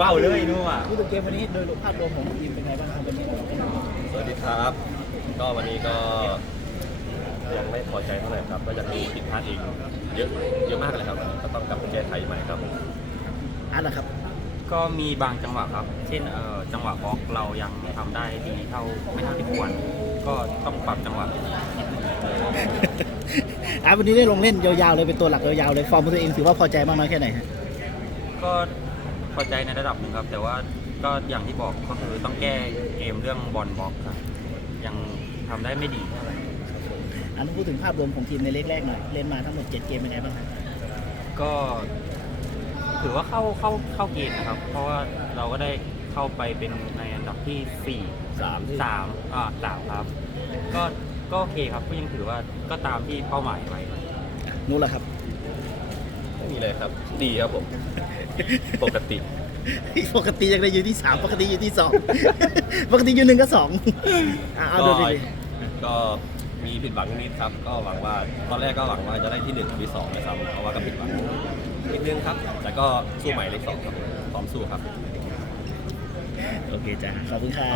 ว้าวเลยนู่นอะพูดถึงเกมวันนี้โดยภาพรวมของทีมเป็นไงบ้างครับวันนี้สวัสดีครับ ก็วันนี้ก็ยังไม่พอใจเท่าไหร่ครับ ก็ยังมีผิดพลาดอีกเยอะเยอะมากเลยครับก็ต้องกลับไปแก้ไขใหม่ครับอันนะครับ ก็มีบางจังหวะครับ เช่นเอ่อจังหวะบล็อกเรายังทำได้ดีเท่าไม่เท่าที่ควร ก็ต้องปรับจังหวะ อะวันนี้ได้ลงเล่นยาวๆเลยเป็นตัวหลักยาวๆเลยฟอร์มของตัวเองถือว่าพอใจมากน้อยแค่ไหนฮะก็ พอใจในระดับหนึ่งครับ แต่ว่าก็อย่างที่บอกก็คือต้องแก้เกมเรื่องบอลบล็อกครับยังทำได้ไม่ดีเท่าไหร่อันนี้พูดถึงภาพรวมของทีมในเล็กแรกหน่อย เล่นมาทั้งหมด 7 เกมเป็นไงบ้างครับก็ ถือว่าเข้าเข้าเข้าเกณฑ์นะครับ เพราะว่าเราก็ได้เข้าไปเป็นในอันดับที่สี่สามที่สามอ่าสามครับ ก็ก็โอเคครับก็ยังถือว่าก็ตามที่เป้าหมายไว้นู้นแหละครับไม่มีเลยครับ ดีครับผม ปกติ ปกติยังได้อยู่ที่3ปกติอยู่ที่2ปกติอยู่หนึ่งก็สองอะเอาก็ดูดีก็มีผิดหวังนิดครับ ก็หวังว่าตอนแรกก็หวังว่าจะได้ที่หนึ่งที่สองนะครับเพราะว่าก็ผิดหวังนิดนึงครับ แต่ก็สู้ใหม่เลขสองครับพร้อมสู้ครับๆโอเคจ้ะขอบคุณครับ